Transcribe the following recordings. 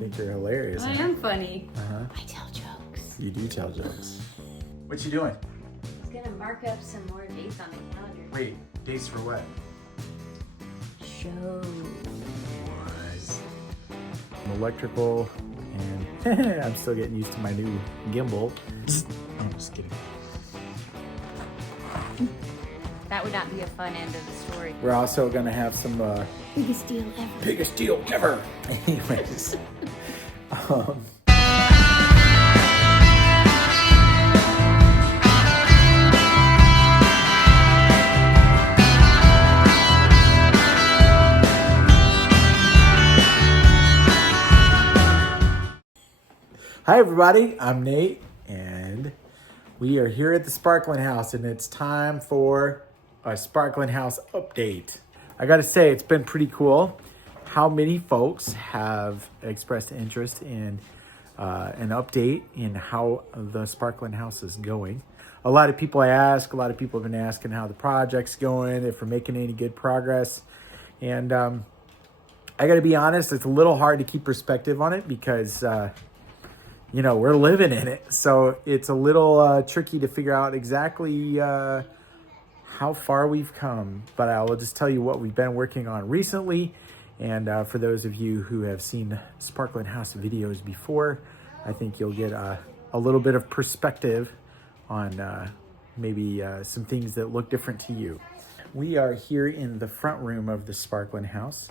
think you're hilarious. I am funny. I tell jokes. You do tell jokes. What you doing? I was gonna mark up some more dates on the calendar. Wait, dates for what? Shows. Electrical, and I'm still getting used to my new gimbal. I'm just kidding. That would not be a fun end of the story. We're also gonna have some Biggest deal ever. biggest deal ever. Anyways, hi everybody, I'm Nate, and we are here at the Sparklin House, and it's time for a Sparklin House update. I gotta say, it's been pretty cool how many folks have expressed interest in an update in how the Sparklin House is going. A lot of people a lot of people have been asking how the project's going, if we're making any good progress. And I gotta be honest, it's a little hard to keep perspective on it because you know, we're living in it. So it's a little tricky to figure out exactly how far we've come. But I will just tell you what we've been working on recently. And for those of you who have seen Sparklin House videos before, I think you'll get a little bit of perspective on maybe some things that look different to you. We are here in the front room of the Sparklin House.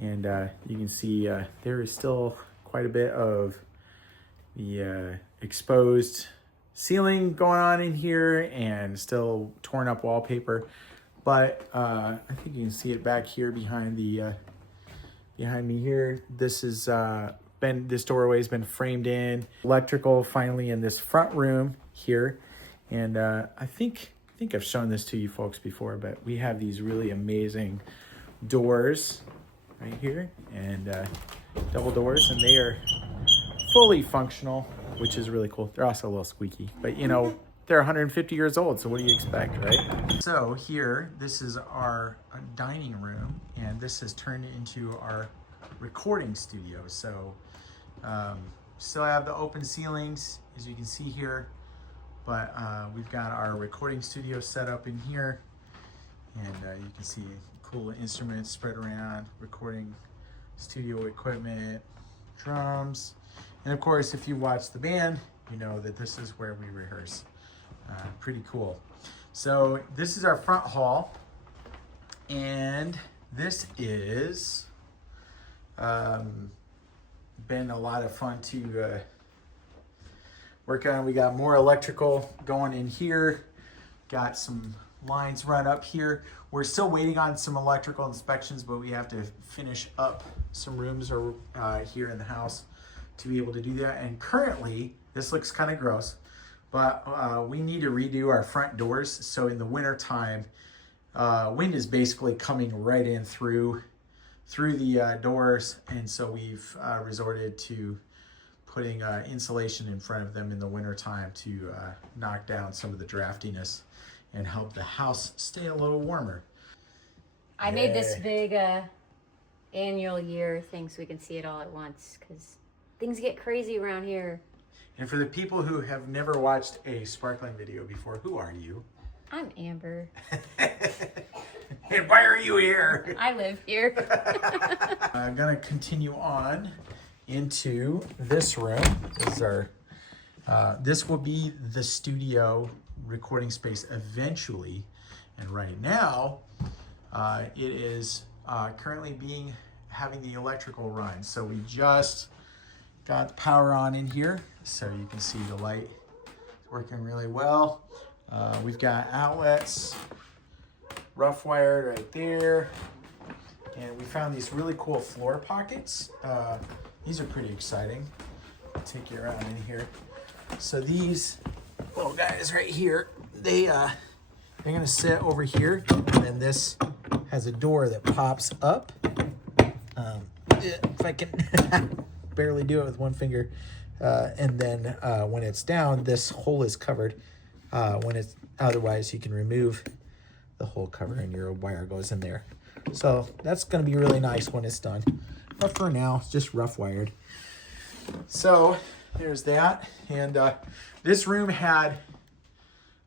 And you can see there is still quite a bit of the exposed ceiling going on in here and still torn up wallpaper, but I think you can see it back here behind the behind me here. This is this doorway's been framed in. Electrical finally in this front room here, and I think I've shown this to you folks before, but we have these really amazing doors right here, and double doors, and they are fully functional, which is really cool. They're also a little squeaky, but you know, they're 150 years old, so what do you expect, right? So here, this is our dining room, and this has turned into our recording studio. So still have the open ceilings, as you can see here, but we've got our recording studio set up in here, and you can see cool instruments spread around, recording studio equipment, drums. And of course, if you watch the band, you know that this is where we rehearse. Pretty cool. So this is our front hall. And this is been a lot of fun to work on. We got more electrical going in here. Got some lines run up here. We're still waiting on some electrical inspections, but we have to finish up some rooms here in the house to be able to do that. And currently, this looks kind of gross, but we need to redo our front doors. So in the winter time, wind is basically coming right in through the doors. And so we've resorted to putting insulation in front of them in the winter time to knock down some of the draftiness and help the house stay a little warmer. I made this big annual year thing so we can see it all at once, because things get crazy around here. And for the people who have never watched a Sparklin video before, who are you? I'm Amber. And why are you here? I live here. I'm gonna continue on into this room. This is our, this will be the studio recording space eventually. And right now, it is currently having the electrical run. So we just got the power on in here, so you can see the light is working really well. We've got outlets, rough wired right there, and we found these really cool floor pockets. These are pretty exciting. I'll take you around in here. So these little guys right here, they're gonna sit over here, and then this has a door that pops up. If I can barely do it with one finger. And then when it's down, this hole is covered. When it's otherwise, you can remove the hole cover and your wire goes in there. So that's going to be really nice when it's done. But for now, it's just rough wired. So there's that. And this room had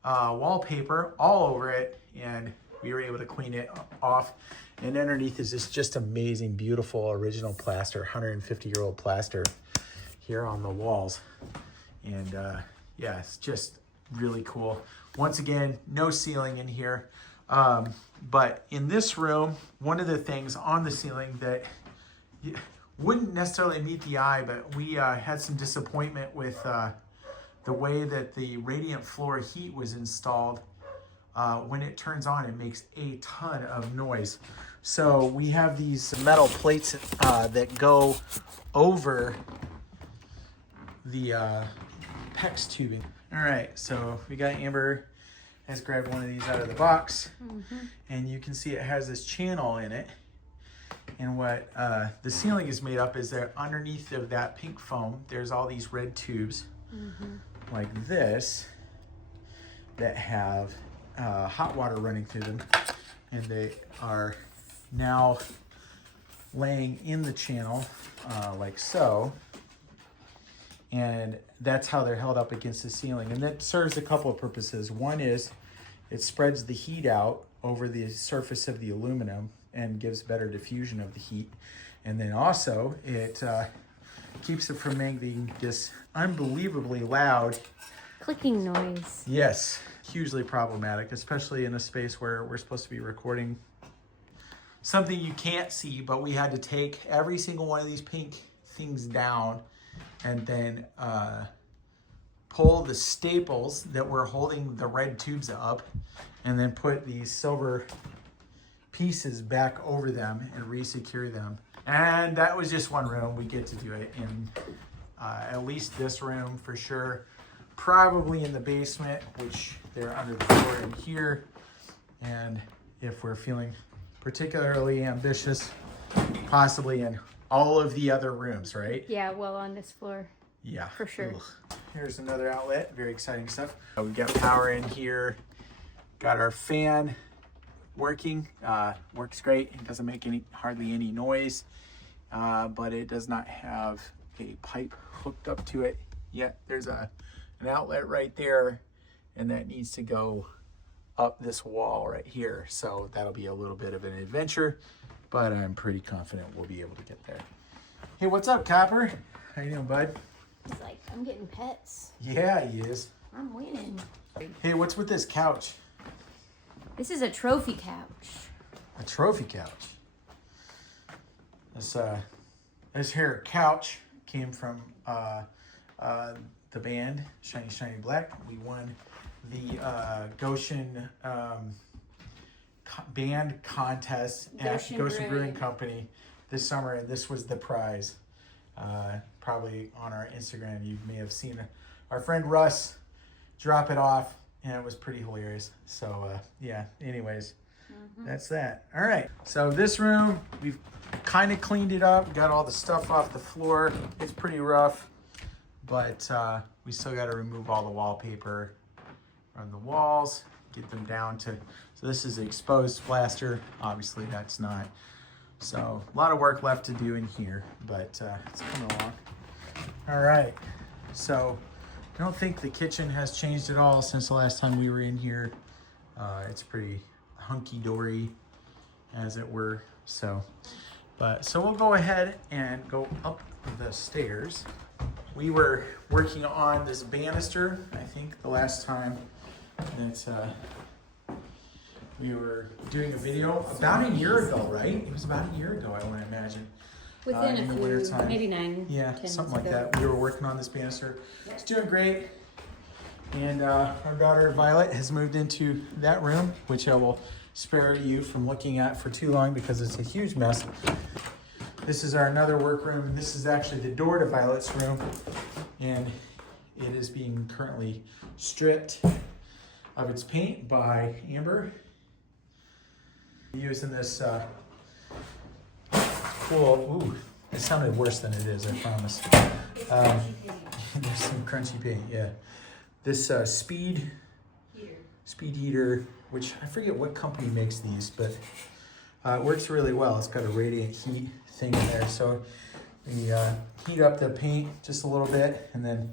wallpaper all over it, and we were able to clean it off. And underneath is this just amazing, beautiful original plaster, 150-year-old plaster here on the walls. And yeah, it's just really cool. Once again, no ceiling in here. But in this room, one of the things on the ceiling that wouldn't necessarily meet the eye, but we had some disappointment with the way that the radiant floor heat was installed. When it turns on, it makes a ton of noise. So we have these metal plates that go over the PEX tubing. All right, so we got Amber has grabbed one of these out of the box, and you can see it has this channel in it. And what the ceiling is made up is that underneath of that pink foam, there's all these red tubes like this that have hot water running through them, and they are now laying in the channel like so, and that's how they're held up against the ceiling. And that serves a couple of purposes. One is it spreads the heat out over the surface of the aluminum and gives better diffusion of the heat, and then also it keeps it from making this unbelievably loud clicking noise. Yes, hugely problematic, especially in a space where we're supposed to be recording something you can't see. But we had to take every single one of these pink things down and then pull the staples that were holding the red tubes up, and then put these silver pieces back over them and re-secure them. And that was just one room. We get to do it in at least this room for sure. Probably in the basement, which they're under the floor in here. And if we're feeling particularly ambitious, possibly in all of the other rooms, right? Yeah, well, on this floor. Yeah. For sure. Ugh. Here's another outlet. Very exciting stuff. We got power in here. Got our fan working. Works great. It doesn't make hardly any noise. But it does not have a pipe hooked up to it yet. There's an outlet right there, and that needs to go up this wall right here. So that'll be a little bit of an adventure, but I'm pretty confident we'll be able to get there. Hey, what's up, Copper? How you doing, bud? He's like, I'm getting pets. Yeah, he is. I'm winning. Hey, what's with this couch? This is a trophy couch. A trophy couch. This here couch came from the band Shiny Shiny Black. We won the Goshen band contest at Goshen Brewing Company this summer, and this was the prize. Probably on our Instagram, you may have seen our friend Russ drop it off, and it was pretty hilarious. So yeah, anyways, that's that. All right, so this room, we've kind of cleaned it up, got all the stuff off the floor. It's pretty rough, but we still got to remove all the wallpaper from the walls, get them down to, so this is exposed plaster. Obviously that's not. So a lot of work left to do in here, but it's coming along. All right, so I don't think the kitchen has changed at all since the last time we were in here. It's pretty hunky-dory, as it were. So we'll go ahead and go up the stairs. We were working on this banister, I think, the last time that we were doing a video about a year ago, right? It was about a year ago, I want to imagine. Within in a the few, wintertime. maybe 9, Yeah, 10 something like ago. that. We were working on this banister. It's doing great. And our daughter Violet has moved into that room, which I will spare you from looking at for too long because it's a huge mess. This is our another workroom, and this is actually the door to Violet's room. And it is being currently stripped of its paint by Amber. Using this cool, ooh, it sounded worse than it is, I promise. There's some crunchy paint, yeah. This speed heater, which I forget what company makes these, but it works really well. It's got a radiant heat thing in there. So We heat up the paint just a little bit, and then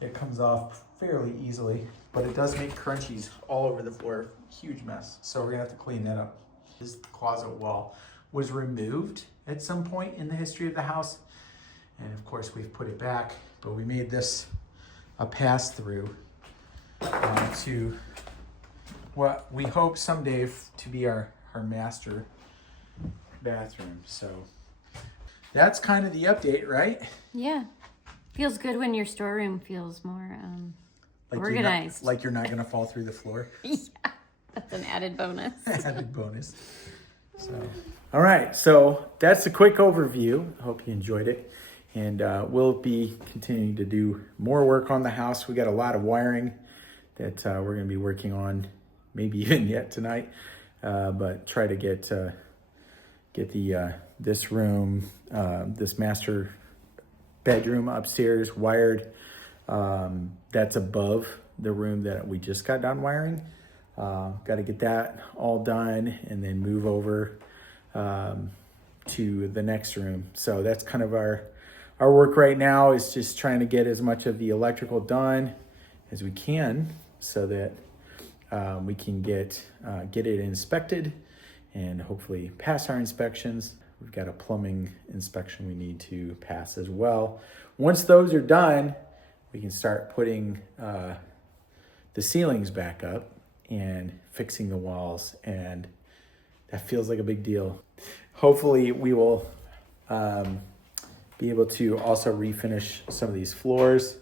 it comes off fairly easily, but it does make crunchies all over the floor. Huge mess. So we're gonna have to clean that up. This closet wall was removed at some point in the history of the house. And of course we've put it back, but we made this a pass-through to what we hope someday to be our master bathroom. So that's kind of the update, right? Yeah. Feels good when your storeroom feels more organized. Like you're not gonna fall through the floor. Yeah, that's an added bonus. Added bonus. So, all right, so that's a quick overview. I hope you enjoyed it. And we'll be continuing to do more work on the house. We got a lot of wiring that we're gonna be working on, maybe even yet tonight. But try to get this room, this master bedroom upstairs wired. That's above the room that we just got done wiring. Got to get that all done and then move over to the next room. So that's kind of our work right now, is just trying to get as much of the electrical done as we can so that we can get it inspected and hopefully pass our inspections. We've got a plumbing inspection we need to pass as well. Once those are done, we can start putting the ceilings back up and fixing the walls, and that feels like a big deal. Hopefully we will be able to also refinish some of these floors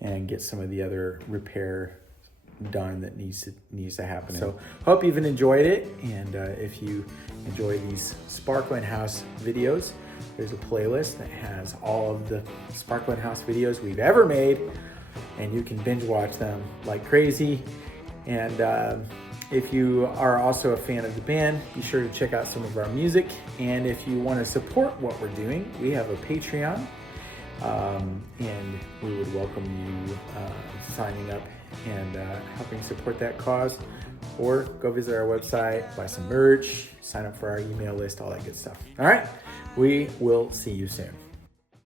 and get some of the other repair done that needs to happen. So hope you've enjoyed it, and if you enjoy these Sparklin House videos, there's a playlist that has all of the Sparklin House videos we've ever made, and you can binge watch them like crazy. And if you are also a fan of the band, be sure to check out some of our music. And if you want to support what we're doing, we have a Patreon, and we would welcome you signing up and helping support that cause. Or go visit our website, buy some merch, sign up for our email list, all that good stuff. All right, we will see you soon.